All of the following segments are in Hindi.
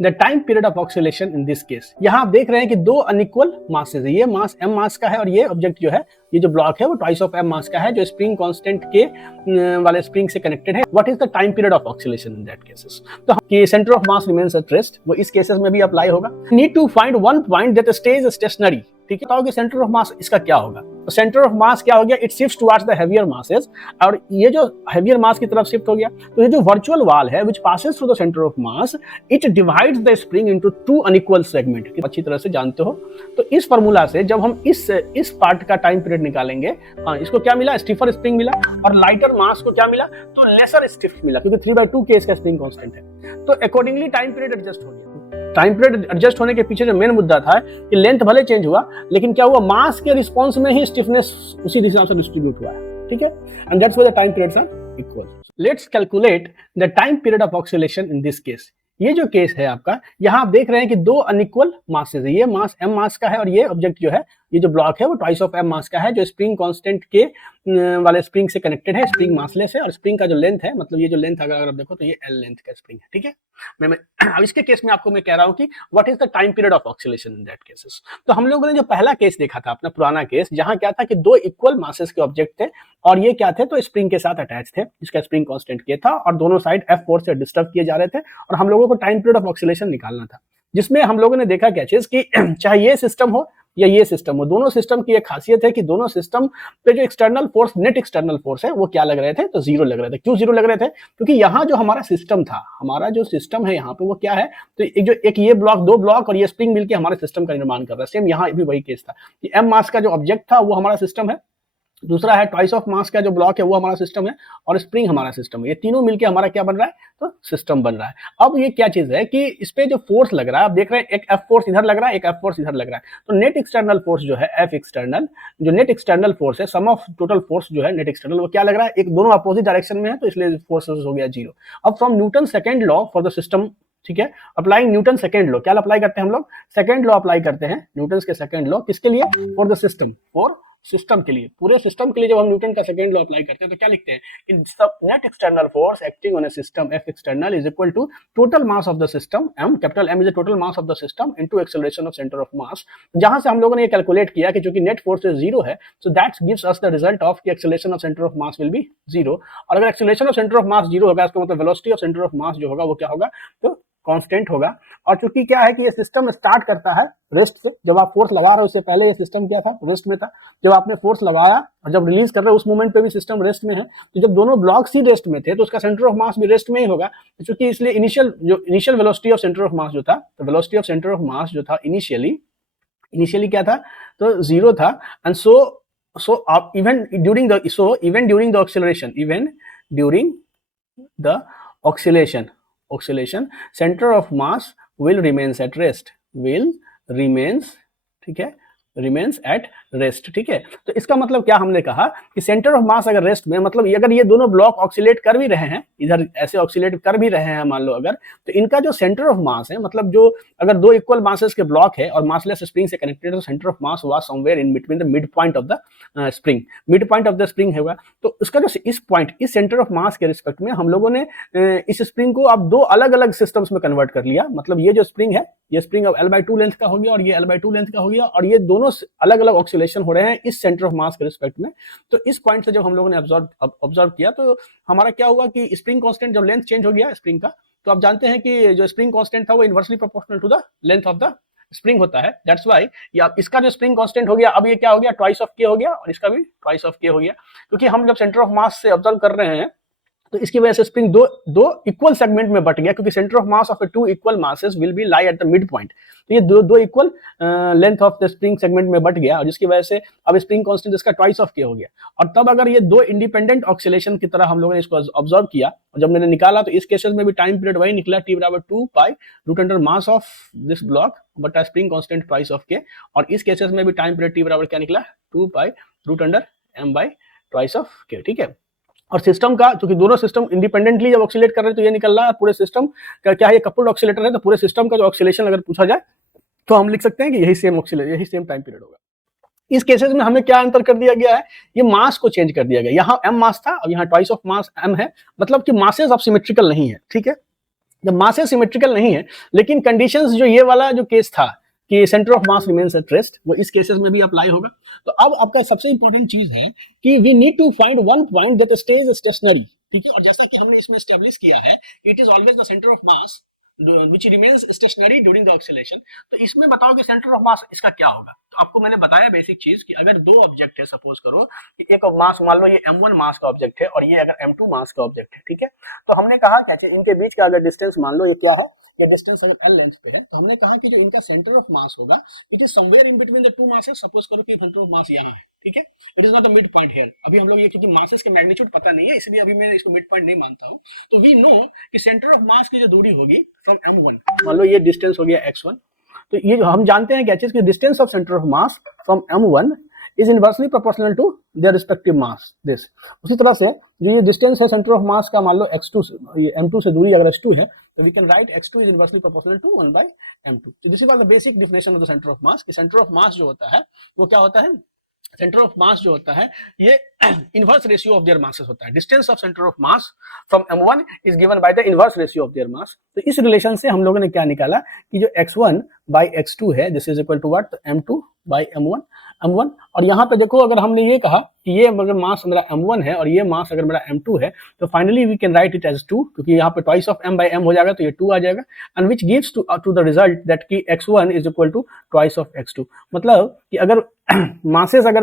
The time period of oscillation in this case. यहाँ आप देख रहे हैं कि दो अनइक्वल मासेज है, ये मास m मास का है और ये ऑब्जेक्ट जो है, ये जो ब्लॉक है वो ट्वाइस ऑफ m मास का है, जो स्प्रिंग कांस्टेंट के वाले स्प्रिंग से कनेक्टेड है। What is the time period of oscillation in that cases? तो कि centre of mass remains at rest, वो इस केसेस में भी अप्लाई होगा। Need to find one point that stage stationary. ठीक है, बताओ कि सेंटर ऑफ मास इसका क्या होगा? तो सेंटर ऑफ मास क्या हो गया? It shifts towards the heavier masses, और ये जो हेवियर मास की तरफ शिफ्ट हो गया, तो ये जो वर्चुअल वाल है which passes through the centre of mass, it divides the spring into two unequal segment. अच्छी तरह से जानते हो। तो इस फार्मूला से जब हम इस पार्ट का टाइम पीरियड निकालेंगे, हाँ, इसको क्या मिला? स्टिफर स्प्रिंग मिला, और लाइटर मास को क्या मिला? तो लेसर स्टिफ मिला, क्योंकि 3/2 केस का स्प्रिंग कांस्टेंट है। तो अकॉर्डिंगली टाइम पीरियड एडजस्ट हो गया। टाइम पीरियड एडजस्ट होने के पीछे जो मेन मुद्दा था कि लेंथ भले चेंज हुआ, लेकिन क्या हुआ? मास के रिस्पांस में ही स्टिफनेस उसी हिसाब से डिस्ट्रीब्यूट हुआ है। ठीक है, and that's why the time periods are equal. Let's calculate the time period of oscillation in this case. ये जो केस है आपका, यहाँ आप देख रहे हैं कि दो अनइक्वल मासेज है, ये मास m मास का है और ये ऑब्जेक्ट जो है, ये जो ब्लॉक है वो ट्वाइस ऑफ m मास का है, जो स्प्रिंग कांस्टेंट के वाले स्प्रिंग से कनेक्टेड है, स्प्रिंग मासलेस है, और स्प्रिंग का जो लेंथ है, मतलब ये जो लेंथ अगर आप देखो तो ये L लेंथ का स्प्रिंग है। ठीक है, मैं अब इसके केस में आपको मैं कह रहा हूँ कि what is the time period of oscillation in that cases. तो हम लोगों ने जो पहला केस देखा था, अपना पुराना केस, जहां क्या था कि दो इक्वल मासेस के ऑब्जेक्ट थे, और ये क्या थे? तो स्प्रिंग के साथ अटैच थे, इसका स्प्रिंग कांस्टेंट के था, और दोनों साइड F फोर्स से डिस्टर्ब किए जा रहे थे, और हम लोगों को टाइम पीरियड ऑफ ऑक्सीलेशन निकालना था, जिसमें हम लोगों ने देखा क्या चीज कि चाहे ये सिस्टम हो या ये सिस्टम हो, दोनों सिस्टम की एक खासियत है कि दोनों सिस्टम पे जो external force, net external force है, वो क्या लग रहे थे? तो जीरो लग रहे थे। क्यों जीरो लग रहे थे? क्योंकि यहाँ जो हमारा सिस्टम था, हमारा जो सिस्टम है यहाँ पे, वो क्या है? तो एक ये ब्लॉक, दो ब्लॉक और ये स्प्रिंग मिलकर हमारे सिस्टम का निर्माण कर रहा है। सेम यहाँ भी वही केस था कि m मास का जो ऑब्जेक्ट था वो हमारा सिस्टम है, दूसरा है ट्वाइस ऑफ मास का जो ब्लॉक है वो हमारा सिस्टम है, और स्प्रिंग हमारा सिस्टम है। ये तीनों मिलके हमारा क्या बन रहा है? तो सिस्टम बन रहा है। अब ये क्या चीज है कि इस पे जो फोर्स लग रहा है, आप देख रहे हैं एक F फोर्स इधर लग रहा है, एक F फोर्स इधर लग रहा है। तो नेट एक्सटर्नल फोर्स जो है F एक्सटर्नल, जो नेट एक्सटर्नल फोर्स है, सम ऑफ टोटल फोर्स जो है नेट एक्सटर्नल, वो क्या लग रहा है? एक दोनों अपोजिट डायरेक्शन में है, तो इसलिए फोर्सेस हो गया जीरो। अब from Newton second law for the system, ठीक है, अप्लाइंग न्यूटन सेकेंड लॉ, क्या अप्लाई करते हैं हम लोग? सेकेंड लॉ अप्लाई करते हैं, न्यूटन के सेकेंड लॉ, किसके लिए? For the system, for system के लिए, पूरे सिस्टम के लिए जब हम न्यूटन का सेकेंड लॉ अप्लाई करते हैं तो क्या लिखते हैं कि net external force acting on a system F external is equal to total mass of the system M, capital M is the total mass of the system into acceleration of centre of mass. जहां से हम लोगों ने ये कैलकुलेट किया कि चूंकि नेट फोर्स जीरो है, so that gives us the result of कि acceleration of centre of mass will be zero. और अगर acceleration of centre of mass zero होगा, इसका मतलब velocity of centre of mass जो होगा वो क्या होगा? तो कांस्टेंट होगा। और चूंकि क्या है कि ये सिस्टम स्टार्ट करता है रेस्ट से, जब आप फोर्स लगा रहे हो उससे पहले ये सिस्टम क्या था? रेस्ट में था। जब आपने फोर्स लगाया और जब रिलीज कर रहे हो उस मोमेंट पे भी सिस्टम रेस्ट में है। तो जब दोनों ब्लॉक्स ही रेस्ट में थे तो उसका सेंटर ऑफ मास भी रेस्ट में ही होगा, क्योंकि इसलिए initial velocity of centre of mass जो था, तो velocity of centre of mass जो था इनिशियली क्या था? तो जीरो था। And so even during the oscillation centre of mass will remains at rest, ठीक है, रिमेन्स एट रेस्ट। ठीक है, तो इसका मतलब क्या हमने कहा कि सेंटर ऑफ मास अगर रेस्ट में, मतलब अगर ये दोनों ब्लॉक ऑक्सीलेट कर भी रहे हैं, इधर ऐसे ऑक्सीलेट कर भी रहे हैं मान लो अगर, तो इनका जो सेंटर ऑफ मास है, मतलब जो अगर दो इक्वल मासेस के ब्लॉक है और मासलेस स्प्रिंग से कनेक्टेड, तो centre of mass was somewhere in between the mid point of the spring, mid point of the spring होगा। तो उसका जो इस सेंटर ऑफ मास के रिस्पेक्ट में हम लोगों ने इस स्प्रिंग को अब दो अलग अलग सिस्टम्स में कन्वर्ट कर लिया। मतलब ये जो स्प्रिंग है, ये स्प्रिंग अब L/2 लेंथ का हो गया और ये L/2 लेंथ का हो गया, और ये दोनों अलग अलग ऑक्सीलेशन हो रहे हैं इस सेंटर ऑफ मास के रिस्पेक्ट में। तो इस पॉइंट से जब हम लोगों ने ऑब्जर्व किया तो हमारा क्या हुआ कि स्प्रिंग कांस्टेंट जब लेंथ चेंज हो गया स्प्रिंग का, तो आप जानते हैं कि जो स्प्रिंग कांस्टेंट था वो inversely proportional to the length of the spring होता है। दैट्स व्हाई इसका जो स्प्रिंग कांस्टेंट हो गया, अब ये क्या हो गया? ट्वाइस ऑफ के हो गया, और इसका भी ट्वाइस ऑफ के हो गया, क्योंकि हम जब सेंटर ऑफ मास से ऑब्जर्व कर रहे हैं तो इसकी वजह से स्प्रिंग दो इक्वल सेगमेंट में बट गया, क्योंकि centre of mass of two equal masses will be lie at the mid point. तो ये दो equal length of the spring segment में बट गया, और जिसकी वजह से अब स्प्रिंग कांस्टेंट इसका ट्वाइस ऑफ के हो गया। और तब अगर ये दो इंडिपेंडेंट ऑक्सीलेशन की तरह हम लोगों ने इसको ऑब्जर्व किया, और जब मैंने निकाला तो इस केसेस में भी टाइम पीरियड वही निकला, T/2 pi root under mass of this block but spring constant twice of K. और इस केसेस में भी टाइम पीरियड T क्या निकला? 2 pi root under m by twice of K. ठीक है, और सिस्टम का, क्योंकि दोनों सिस्टम इंडिपेंडेंटली जब ऑक्सीलेट कर रहे हैं तो ये निकल रहा है पूरे सिस्टम का क्या है, ये कपल्ड ऑक्सीलेटर है, तो पूरे सिस्टम का जो ऑक्सीलेशन अगर पूछा जाए तो हम लिख सकते हैं कि यही सेम टाइम पीरियड होगा। इस केसेस में हमें क्या अंतर कर दिया गया है? ये मास को चेंज कर दिया गया। यहाँ m मास था, अब यहाँ ट्वाइस ऑफ मास m है, मतलब कि मासेस अब सिमेट्रिकल नहीं है। ठीक है, जब मासेस सिमेट्रिकल नहीं है, लेकिन कंडीशंस जो ये वाला जो केस था कि centre of mass remains at rest, वो इस केसेस में भी अप्लाई होगा। तो अब आपका सबसे इंपॉर्टेंट चीज है कि we need to find one point that stage stationary, ठीक है। और जैसा कि हमने इसमें एस्टेब्लिश किया है, it is always the centre of mass which remains stationary during the oscillation। तो इसमें बताओ कि सेंटर ऑफ मास इसका क्या होगा। तो आपको मैंने बताया बेसिक चीज कि अगर दो ऑब्जेक्ट है, सपोज करो कि एक मास मान लो ये m1 मास का ऑब्जेक्ट है और ये अगर m2 मास का ऑब्जेक्ट है, ठीक है। तो हमने कहा क्या इनके बीच का अगर डिस्टेंस मान लो ये क्या है, ये डिस्टेंस अगर l लेंथ पे है, तो हमने कहा कि जो इनका सेंटर ऑफ मास होगा it is somewhere in between the two masses. Suppose करो कि सेंटर ऑफ मास यहाँ है, ठीक है। It is not the mid point here. अभी हम लोग ये क्योंकि मासेस का मैग्नीट्यूड पता नहीं है, इसलिए अभी मैं इसको मिड पॉइंट नहीं मानता हूँ। तो वी नो कि सेंटर ऑफ मास की जो दूरी होगी फ्रॉम m1, मान लो ये डिस्टेंस हो गया x1, तो ये जो हम जानते हैं क्या चीज कि distance of centre of mass from m1 is inversely proportional to their respective mass this. उसी तरह से जो ये डिस्टेंस है सेंटर ऑफ मास का, मान लो x2 ये m2 से दूरी अगर h2 है, तो we can write x2 is inversely proportional to 1/m2। तो this is the basic definition of the centre of mass कि सेंटर ऑफ मास जो होता है वो क्या होता है, सेंटर ऑफ मास जो होता है ये inverse ratio of their masses होता है। Distance of centre of mass from m1 is given by the inverse ratio of their mass. तो इस रिलेशन से हम लोगों ने क्या निकाला कि जो x1 बाय x2 है this is equal to what, m2 by m1। और यहाँ पे देखो अगर हमने ये कहा कि ये अगर मास मेरा m1 है और ये मास अगर मेरा m2 है, तो finally we can write it as 2, क्योंकि यहाँ पे twice of m by m हो जाएगा तो ये 2 आ जाएगा। And which gives to the result that कि x1 is equal to twice of x2। मतलब कि अगर मासेस अगर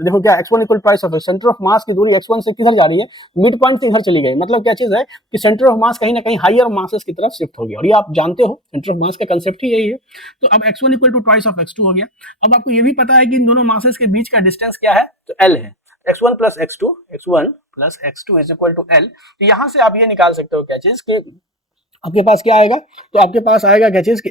देखो क्या x1 equal twice of, centre of mass की दूरी x1 से किधर जा रही है, मिड पॉइंट से इधर चली गई। मतलब क्या चीज है कि सेंटर ऑफ मास कहीं ना कहीं हायर मासेस की तरफ शिफ्ट हो गया। और ये आप जानते हो सेंटर ऑफ मास का कंसेप्ट ही यही है। तो अब x1 equal to twice of x2 हो गया। अब आपको ये भी पता है कि इन दोनों मासेस के बीच का डिस्टेंस क्या है, तो l है। x1 plus x2 is equal to l। तो यहां से आप ये निकाल सकते हो क्या चीज कि आपके पास क्या आएगा, तो आपके पास आएगा क्या चीज कि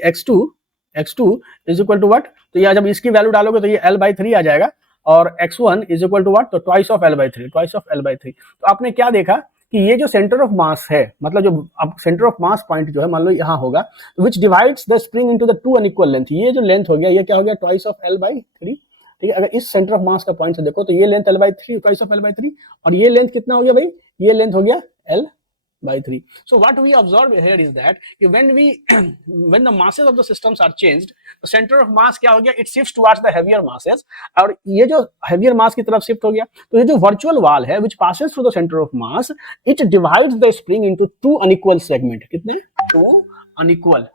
x2 is equal to what, तो यहाँ जब इसकी वैल्यू डालोगे तो ये l/3 आ जाएगा और x1 is equal to what, तो ट्वाइस ऑफ l/3। तो आपने क्या देखा कि ये जो सेंटर ऑफ मास है, मतलब जो अब सेंटर ऑफ मास पॉइंट जो है मान लो यहाँ होगा, विच divides the spring into the two unequal length. ये जो लेंथ हो गया ये क्या हो गया, ट्वाइस ऑफ l/3, ठीक है। अगर इस सेंटर ऑफ मास का पॉइंट से देखो तो ये length l/3, twice of l/3, और ये लेंथ कितना हो गया भाई, ये लेंथ हो गया l/3। So what we observe here is that when the masses of the systems are changed, the center of mass क्या हो गया, it shifts towards the heavier masses, और ये जो heavier mass की तरफ शिफ्ट हो गया। तो ये जो virtual wall है which passes through the center of mass, it divides the spring into two unequal segment। कितने, two unequal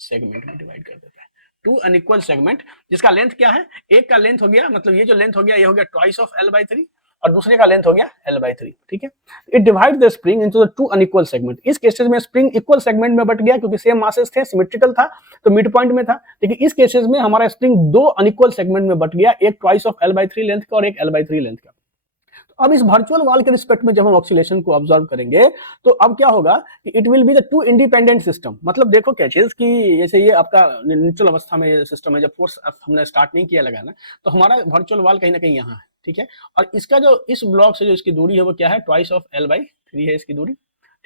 segment में डिवाइड कर देता है, टू अनइक्वल सेगमेंट, जिसका लेंथ क्या है, एक का लेंथ हो गया, मतलब ये जो लेंथ हो गया ये हो गया ट्वाइस ऑफ l/3 और दूसरे का लेंथ हो गया l/3, ठीक है। It divide the spring into the two unequal segment. इस केसेस में स्प्रिंग इक्वल सेगमेंट में बट गया क्योंकि सेम मासेस थे, सिमेट्रिकल था तो मिड पॉइंट में था। लेकिन इस केसेस में हमारा स्प्रिंग दो अनइक्वल सेगमेंट में बट गया, एक ट्वाइस ऑफ l/3 लेंथ का और एक l/3 लेंथ का। अब इस वर्चुअल वॉल के रिस्पेक्ट में जब हम ऑक्सीलेशन को ऑब्जर्व करेंगे तो अब क्या होगा कि it will be the two independent system. मतलब देखो क्या चीज कि जैसे ये आपका न्यूट्रल अवस्था में सिस्टम है, जब फोर्स हमने स्टार्ट नहीं किया लगाना, तो हमारा वर्चुअल वॉल कहीं ना कहीं यहाँ है, ठीक है। और इसका जो इस ब्लॉक से जो इसकी दूरी है वो क्या है, ट्वाइस ऑफ l/3 है इसकी दूरी,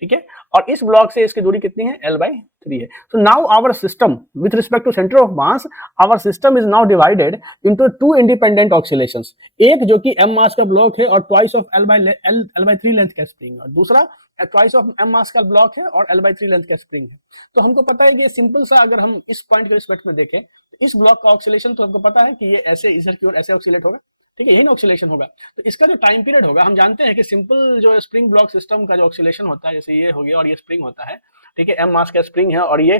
ठीक है। और इस ब्लॉक से इसकी दूरी कितनी है, l/3 है। So now our system with respect to centre of mass, our system is now divided into two independent oscillations. एक जो कि m मास का ब्लॉक है और ट्वाइस ऑफ l/3 लेंथ का स्प्रिंग, और दूसरा ट्वाइस ऑफ m मास का ब्लॉक है और l/3 लेंथ का स्प्रिंग है। तो हमको पता है कि सिंपल सा अगर हम इस पॉइंट के रिस्पेक्ट में देखें तो इस ब्लॉक का ऑक्सीलेशन तो हमको पता है कि ये ऐसे इधर की ओर ऐसे ऑक्सीलेट होगा, ठीक है, यही ना ऑक्सीलेशन होगा। तो इसका जो टाइम पीरियड होगा, हम जानते हैं कि सिंपल जो स्प्रिंग ब्लॉक सिस्टम का जो ऑक्सीलेशन होता है, जैसे ये हो गया और ये स्प्रिंग होता है, ठीक है, m मास का स्प्रिंग है और ये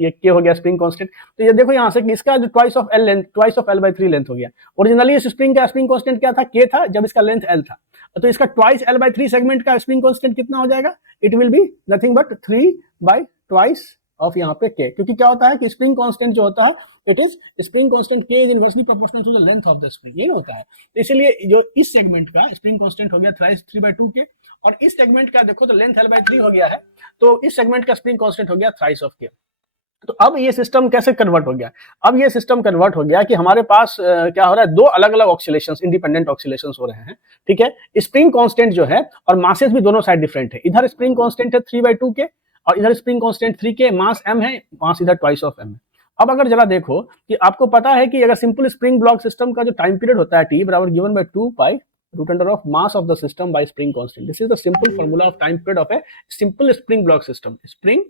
k हो गया स्प्रिंग कांस्टेंट। तो ये देखो यहाँ से कि इसका जो ट्वाइस ऑफ l/3 लेंथ हो गया। ओरिजिनली इस स्प्रिंग का स्प्रिंग कांस्टेंट क्या था, k था, जब इसका लेंथ l था, तो इसका ट्वाइस l/3 सेगमेंट का स्प्रिंग कांस्टेंट कितना हो जाएगा, it will be nothing but 3/2 of यहाँ पे k। क्योंकि क्या होता है कि स्प्रिंग कांस्टेंट जो होता है it is spring constant k is inversely proportional to the length of the spring, ये होता है। तो इसलिए जो इस सेगमेंट का स्प्रिंग कांस्टेंट हो गया 3/2 k, और इस सेगमेंट का देखो तो लेंथ l/3 हो गया है, तो इस सेगमेंट का स्प्रिंग कांस्टेंट हो गया थ्राइस ऑफ k। तो अब ये सिस्टम कैसे कन्वर्ट हो गया, अब ये सिस्टम कन्वर्ट हो गया कि हमारे पास क्या हो रहा है, दो अलग अलग ऑक्सीलेशंस, इंडिपेंडेंट ऑक्सीलेशंस हो रहे हैं, ठीक है। स्प्रिंग कांस्टेंट जो है और मासेस भी दोनों साइड डिफरेंट है। इधर स्प्रिंग कांस्टेंट है 3/2 k और इधर स्प्रिंग कांस्टेंट 3k, मास m है, मास इधर ट्वाइस ऑफ m है। अब अगर जरा देखो कि आपको पता है कि अगर सिंपल स्प्रिंग ब्लॉक सिस्टम का जो टाइम पीरियड होता है t बराबर given by 2 pi root under of mass of the system by spring constant. This is the simple formula of time period of a simple spring block system. Spring,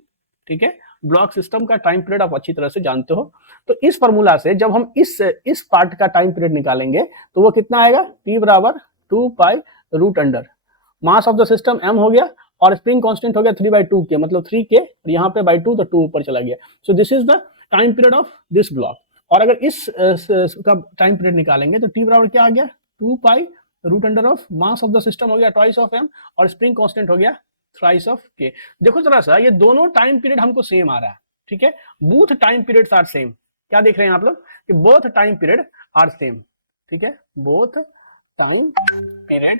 ठीक है, ब्लॉक सिस्टम का टाइम पीरियड आप अच्छी तरह से जानते हो। तो इस फॉर्मूला से जब हम इस पार्ट का टाइम पीरियड निकालेंगे तो वो कितना आएगा, टी बराबर 2 pi root under mass of the system m हो गया और स्प्रिंग कांस्टेंट हो गया 3/2 के, मतलब 3 के, और यहाँ पे बाई 2 तो 2 ऊपर चला गया। सो this is the time period of this block. और अगर इस का टाइम पीरियड निकालेंगे तो टी बराबर क्या आ गया, 2 pi root under of mass of the system हो गया ट्वाइस ऑफ m और स्प्रिंग कांस्टेंट हो गया थ्राइस ऑफ k। देखो जरा सा, ये दोनों टाइम पीरियड हमको सेम आ रहा है, ठीक है, both time periods are same. क्या देख रहे हैं आप लोग कि both time period are same, ठीक है, both time period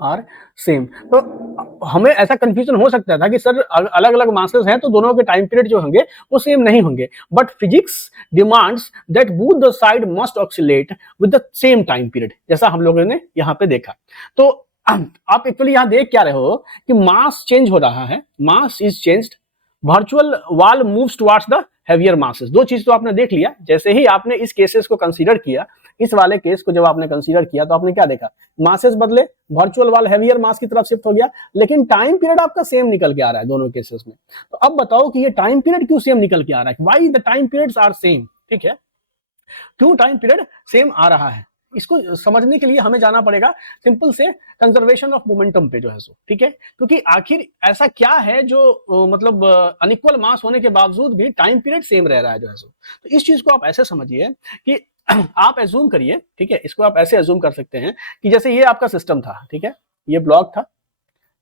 are same. तो हमें ऐसा कंफ्यूजन हो सकता था कि सर अलग अलग मासेस हैं तो दोनों के टाइम पीरियड जो होंगे वो सेम नहीं होंगे, but physics demands that both the side must oxalate with the same time period, जैसा हम लोगों ने यहाँ पे देखा। तो आप एक्चुअली यहाँ देख क्या रहे हो कि मास चेंज हो रहा है, mass is changed, virtual wall moves towards the heavier masses. दो चीज तो आपने देख लिया, जैसे ही आपने इस केसेस को कंसीडर किया, इस वाले केस को जब आपने कंसीडर किया तो आपने क्या देखा, मासेस बदले, वर्चुअल वॉल हेवियर मास की तरफ शिफ्ट हो गया, लेकिन टाइम पीरियड आपका सेम निकल के आ रहा है दोनों केसेस में। तो अब बताओ कि ये टाइम पीरियड क्यों सेम निकल के आ रहा है, why the time periods are same, ठीक है, क्यों टाइम पीरियड सेम आ रहा है। इसको समझने के लिए हमें जाना पड़ेगा सिंपल से कंजर्वेशन ऑफ मोमेंटम पे जो है सो, ठीक है, क्योंकि आखिर ऐसा क्या है जो मतलब अनइक्वल मास होने के बावजूद भी टाइम पीरियड सेम रह रहा है जो है सो। तो इस चीज को आप ऐसे समझिए कि आप एज्यूम करिए, ठीक है, इसको आप ऐसे एज्यूम कर सकते हैं कि जैसे ये आपका सिस्टम था, ठीक है, ये ब्लॉक था,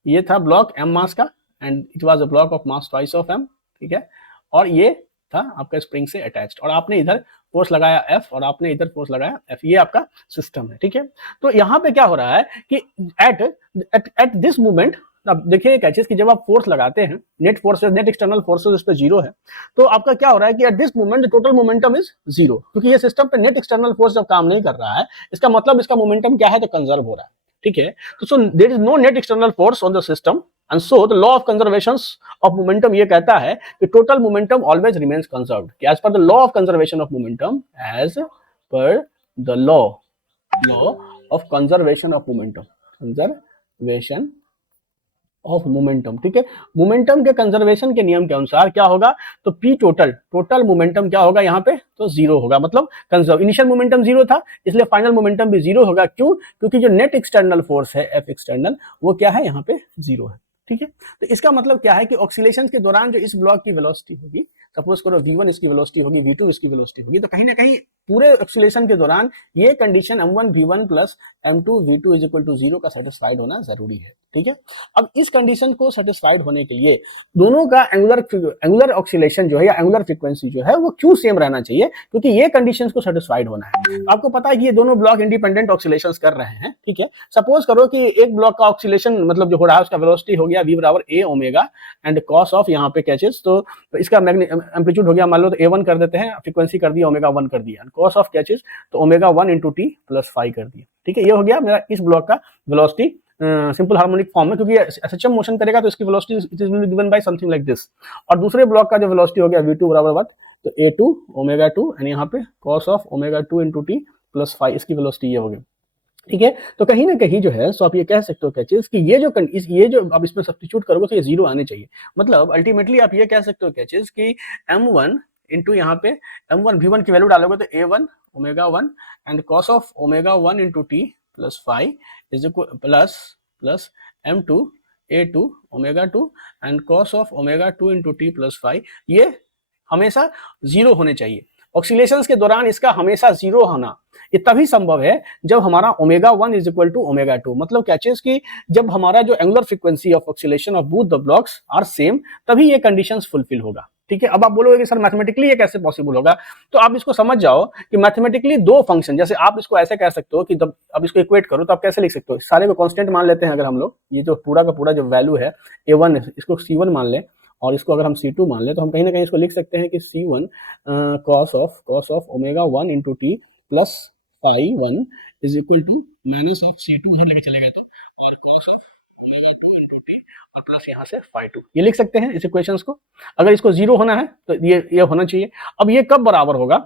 ये था ब्लॉक m मास का and it was a block of mass twice of m, ठीक है, और ये था आपका स्प्रिंग से अटैच्ड, और आपने इधर फोर्स लगाया F और आपने इधर फोर्स लगाया F, ये आपका सिस्टम है, ठीक है। तो यहाँ पे क्या हो रहा है कि एट दिस मोमेंट, अब देखिए क्या चीज कि जब आप फोर्स लगाते हैं, net forces, net external forces इस पे जीरो है, तो आपका क्या हो रहा है कि at this moment total momentum is zero, क्योंकि ये सिस्टम पे नेट एक्सटर्नल फोर्स जब काम नहीं कर रहा है, इसका मतलब इसका मोमेंटम क्या है, तो कंजर्व हो रहा है, ठीक है। तो so there is no net external force on the system and so the law of conservation of momentum ये कहता है कि total momentum always remains conserved, as per the law of conservation of momentum, as per the law of conservation of momentum, conservation of momentum, ठीक है, मोमेंटम के कंजर्वेशन के नियम के अनुसार क्या होगा, तो पी टोटल मोमेंटम क्या होगा यहाँ पे, तो जीरो होगा, मतलब कंजर्व, इनिशियल मोमेंटम जीरो था इसलिए फाइनल मोमेंटम भी जीरो होगा। क्यों, क्योंकि जो नेट एक्सटर्नल फोर्स है एफ एक्सटर्नल वो क्या है, यहाँ पे जीरो है, ठीक है। तो इसका मतलब क्या है कि ऑक्सीलेशन के दौरान जो इस ब्लॉक की वेलोसिटी होगी, सपोज करो v1 इसकी वेलोसिटी होगी, v2 इसकी वेलोसिटी होगी, तो कहीं ना कहीं पूरे ऑक्सीलेशन के दौरान ये condition m1 v1 plus m2 v2 is equal to 0 का सेटिस्फाइड होना जरूरी है, ठीक है। अब इस कंडीशन को सेटिस्फाइड होने के लिए दोनों का एंगुलर ऑक्सीलेशन जो है या एंगुलर फ्रीक्वेंसी जो है वो क्यों सेम रहना चाहिए, क्योंकि ये कंडीशंस को सेटिस्फाइड होना है। आपको पता है कि ये दोनों ब्लॉक इंडिपेंडेंट ऑक्सीलेशंस कर रहे हैं, ठीक है। सपोज करो कि एक ब्लॉक का ऑक्सीलेशन मतलब जो हो रहा है उसका वेलोसिटी हो गया v बराबर a omega and cos of यहाँ पे कैचेस, तो इसका एम्पलीट्यूड हो गया मान लो तो a1 कर देते हैं, फ्रीक्वेंसी कर दिया ओमेगा 1 कर दिया, कॉस ऑफ कैचेस तो ओमेगा 1 इंटू टी प्लस 5 कर दिया, ठीक है। ये हो गया मेरा इस ब्लॉक का वेलोसिटी सिंपल हार्मोनिक फॉर्म में, क्योंकि एसएचएम मोशन करेगा तो इसकी velocity it is given by something like this. और दूसरे ब्लॉक का जो वेलोसिटी हो गया v2 बराबर 1 तो a2 ओमेगा 2 एंड यहाँ पे cos of omega 2 into T plus 5, इसकी वेलोसिटी ये हो गई, ठीक है। तो कहीं ना कहीं जो है सो आप ये कह सकते हो क्या चीज कि ये जो अब इसमें सब्स्टिट्यूट करोगे तो ये जीरो आने चाहिए, मतलब अल्टीमेटली आप ये कह सकते हो क्या चीज कि m1 इंटू यहाँ पे m1 v1 की वैल्यू डालोगे तो a1 omega 1 and cos of omega 1 into T plus 5 is equal plus m2 a2 omega 2 and cos of omega 2 into T plus 5, ये हमेशा जीरो होने चाहिए। ऑक्सीलेशंस के दौरान इसका हमेशा जीरो होना ये तभी संभव है जब हमारा omega 1 is equal to omega 2, मतलब क्या चीज कि जब हमारा जो angular frequency of oscillation of both the blocks are same, तभी ये कंडीशंस फुलफिल होगा, ठीक है। अब आप बोलोगे कि सर मैथमेटिकली ये कैसे पॉसिबल होगा, तो आप इसको समझ जाओ कि मैथमेटिकली दो फंक्शन, जैसे आप इसको ऐसे कह सकते हो कि जब अब इसको इक्वेट करो तो आप कैसे लिख सकते हो, सारे को कांस्टेंट मान लेते हैं अगर हम लोग, ये जो पूरा का पूरा जो वैल्यू है a1 इसको c1 मान लें और इसको अगर हम c2 मान लें, तो हम कहीं ना कहीं इसको लिख सकते हैं कि c1 cos of omega 1 into T plus 1 is equal to minus of c2 उधर लेके चले गए थे और cos of omega 2 into T और प्लस यहाँ से 2, ये लिख सकते हैं इस इक्वेशंस को। अगर इसको जीरो होना है तो ये होना चाहिए। अब ये कब बराबर होगा,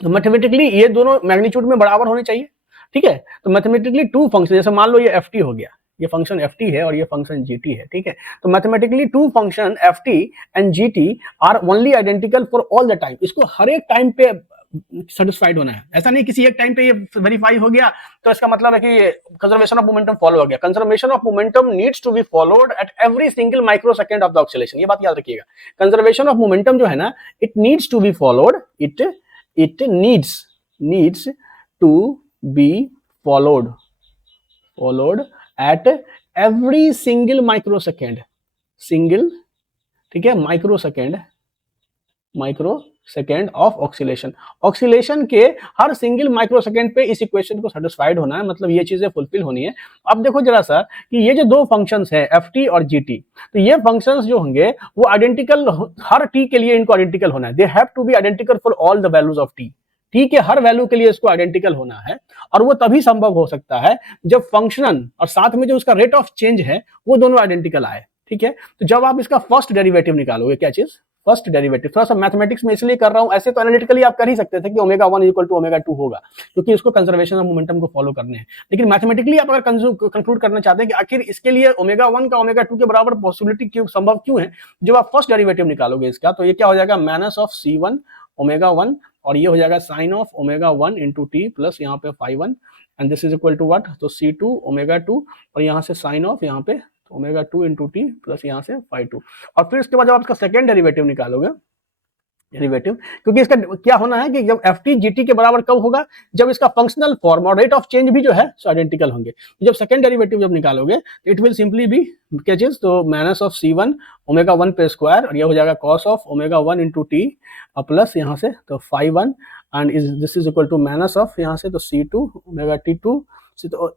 तो मैथमेटिकली ये दोनों मैग्नीट्यूड में बराबर होने चाहिए, ठीक है। तो मैथमेटिकली टू फंक्शन, जैसे मान लो ये एफ टी हो गया, ये फंक्शन एफ टी है और ये फंक्शन जी टी है, ठीक है। तो mathematically two function F T and G T are only identical for all the time. इसको हर एक टाइम पे सेटिस्फाइड होना है, ऐसा नहीं किसी एक टाइम पे ये वेरीफाई हो गया तो इसका मतलब है कि कंजर्वेशन ऑफ मोमेंटम फॉलो हो गया। Conservation of momentum needs to be followed at every single micro second of the oscillation, ये बात याद रखिएगा। कंजर्वेशन ऑफ मोमेंटम जो है ना, it needs to be followed, it needs to be followed at every single microsecond, ठीक है, माइक्रोसेकेंड ऑफ ऑक्सीलेशन। ऑक्सीलेशन के हर सिंगल माइक्रोसेकेंड पे इस इक्वेशन को सेटिस्फाइड होना है, मतलब ये चीजें फुलफिल होनी है। अब देखो जरा सा कि ये जो दो फंक्शंस है एफ टी और जी टी, तो ये फंक्शंस जो होंगे वो आइडेंटिकल, हर टी के लिए इनको आइडेंटिकल होना है। They have to be identical for all the values of T, T के हर वैल्यू के लिए इसको आइडेंटिकल होना है। और वो तभी संभव हो सकता है जब फंक्शनल और साथ में जो उसका रेट ऑफ चेंज है वो दोनों आइडेंटिकल आए, ठीक है। तो जब आप इसका फर्स्ट डेरिवेटिव निकालोगे, क्या चीज, फर्स्ट डेरिवेटिव, थोड़ा सा मैथमेटिक्स में इसलिए कर रहा हूं, ऐसे तो एनालिटिकली आप कर ही सकते थे कि ओमेगा 1 इक्वल टू ओमेगा 2 होगा, क्योंकि इसको कंजर्वेशन ऑफ मोमेंटम को फॉलो करने हैं। लेकिन मैथमेटिकली आप अगर कंक्लूड करना चाहते हैं कि आखिर इसके लिए ओमेगा 1 का ओमेगा 2 के बराबर पॉसिबिलिटी क्यों, संभव क्यों है, जब आप फर्स्ट डेरिवेटिव निकालोगे इसका, तो ये क्या हो जाएगा, माइनस ऑफ C1 ओमेगा 1, और ये हो जाएगा sine of omega 1 into T plus यहाँ पे phi 1, and this is equal to what, तो C2 ओमेगा 2, और यहाँ से साइन ऑफ यहाँ पे ओमेगा 2 इंटू टी प्लस यहाँ से फाई 2। और फिर इसके बाद जब आप इसका सेकेंड डेरिवेटिव निकालोगे, डेरिवेटिव, क्योंकि इसका क्या होना है कि जब एफ टी जी टी के बराबर कब होगा, जब इसका फंक्शनल फॉर्म और रेट ऑफ चेंज भी जो है सो आइडेंटिकल होंगे। जब सेकंड डेरिवेटिव जब निकालोगे तो इट विल सिंपली बी क्या चीज, तो माइनस ऑफ C1 ओमेगा 1 पे स्क्वायर, और ये हो जाएगा cos of omega 1 into T plus यहाँ से तो phi 1, and this is equal to minus of यहाँ से तो C2 omega T2,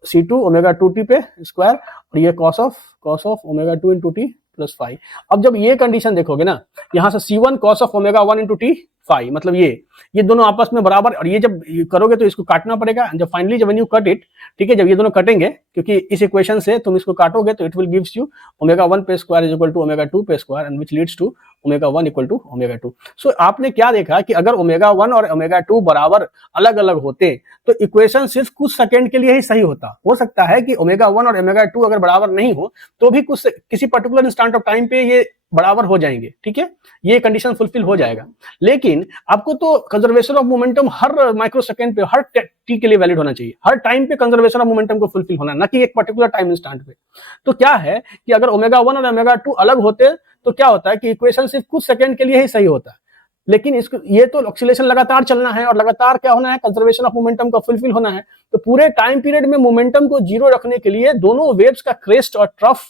C2 omega 2t पे स्क्वायर, और ये cos of omega 2 into T plus five. अब जब ये कंडीशन देखोगे ना, यहाँ से C1 cos of omega 1 into T five, मतलब ये दोनों आपस में बराबर, और ये जब करोगे तो इसको काटना पड़ेगा। जब फाइनली जब यू कट इट, ठीक है, जब ये दोनों कटेंगे, क्योंकि इस इक्वेशन से तुम इसको काटोगे तो it will gives you omega 1 पे square is equal to omega 2 पे square, and which leads to omega 1 equal to omega 2। So आपने क्या देखा कि अगर ओमेगा 1 और ओमेगा 2 बराबर अलग अलग होते तो इक्वेशन सिर्फ कुछ सेकंड के लिए ही सही होता। हो सकता है कि ओमेगा 1 और ओमेगा 2 अगर बराबर नहीं हो तो भी कुछ किसी पर्टिकुलर इंस्टेंट ऑफ टाइम पे ये बराबर हो जाएंगे, ठीक है, ये कंडीशन फुलफिल हो जाएगा। लेकिन आपको तो conservation of momentum her micro second पे, हर टी के लिए वैलिड होना चाहिए, हर टाइम पे कंजर्वेशन ऑफ मोमेंटम को फुलफिल होना, ना कि एक पर्टिकुलर टाइम इंस्टेंट पे। तो क्या है कि अगर ओमेगा 1 और ओमेगा 2 अलग होते तो क्या होता है कि इक्वेशन सिर्फ कुछ सेकंड के लिए ही सही होता है। लेकिन इसको, ये तो ऑक्सीलेशन लगातार चलना है और लगातार क्या होना है, कंजर्वेशन ऑफ मोमेंटम का फुलफिल होना है। तो पूरे टाइम पीरियड में मोमेंटम को जीरो रखने के लिए दोनों वेव्स का क्रेस्ट और ट्रफ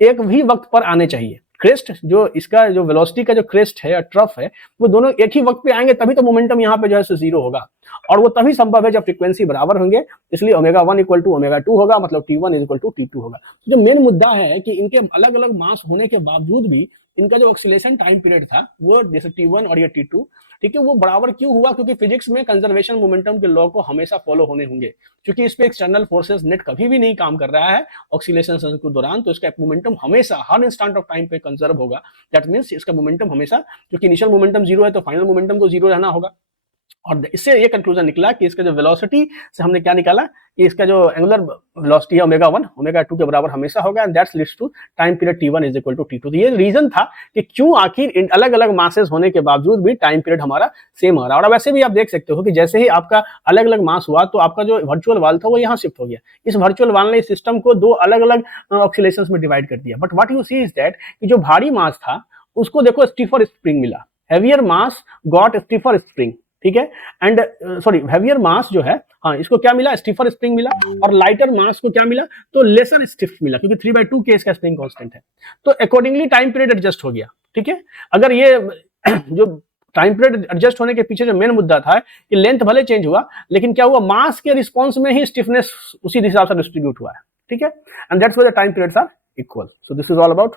एक ही वक्त पर आने चाहिए। क्रेस्ट जो इसका जो वेलोसिटी का जो क्रेस्ट है या ट्रफ है, वो दोनों एक ही वक्त पे आएंगे, तभी तो मोमेंटम यहाँ पे जो है सो जीरो होगा, और वो तभी संभव है जब फ्रीक्वेंसी बराबर होंगे। इसलिए ओमेगा 1 इक्वल टू ओमेगा 2 होगा, मतलब T1 is equal to T2 होगा। जो मेन मुद्दा है कि इनके अलग अलग मास होने के बावजूद भी इनका जो ऑक्सीलेशन टाइम पीरियड था वो जैसे T1 और ये T2, ठीक है, वो बराबर क्यों हुआ, क्योंकि फिजिक्स में कंजर्वेशन मोमेंटम के लॉ को हमेशा फॉलो होने होंगे, क्योंकि इस पे एक्सटर्नल फोर्सेस नेट कभी भी नहीं काम कर रहा है ऑक्सीलेशन के दौरान, तो इसका मोमेंटम हमेशा हर इंस्टेंट ऑफ टाइम पे कंजर्व होगा। दैट मींस इसका मोमेंटम हमेशा, क्योंकि इनिशियल मोमेंटम जीरो है तो फाइनल मोमेंटम को जीरो रहना होगा। और इससे ये कंक्लूजन निकला कि इसका जो वेलोसिटी से हमने क्या निकाला कि इसका जो एंगुलर वेलोसिटी है ओमेगा 1 ओमेगा 2 के बराबर हमेशा होगा, and that's leads to time period T1 is equal to T2। तो ये रीजन था कि क्यों आखिर अलग अलग मासेस होने के बावजूद भी टाइम पीरियड हमारा सेम आ रहा है। और वैसे भी आप देख सकते हो कि जैसे ही आपका अलग अलग मास हुआ तो आपका जो वर्चुअल वाल था वो यहाँ शिफ्ट हो गया। इस वर्चुअल वाल ने इस सिस्टम को दो अलग अलग ऑक्सीलेशंस में डिवाइड कर दिया। But what you see is that कि जो भारी मास था उसको देखो स्टीफर स्प्रिंग मिला, heavier mass got stiffer spring, ठीक है, एंड सॉरी हेवियर मास जो है, हाँ, इसको क्या मिला, स्टीफर स्प्रिंग मिला, और लाइटर मास को क्या मिला, तो लेसर स्टिफ मिला, क्योंकि 3/2 के इसका स्प्रिंग कांस्टेंट है। तो अकॉर्डिंगली टाइम पीरियड एडजस्ट हो गया, ठीक है। अगर ये जो टाइम पीरियड एडजस्ट होने के पीछे जो मेन मुद्दा था कि लेंथ भले चेंज हुआ लेकिन क्या हुआ, मास के रिस्पॉन्स में ही स्टिफनेस उसी हिसाब से डिस्ट्रीब्यूट हुआ है, ठीक है, and that's why the time periods are equal. So this is all about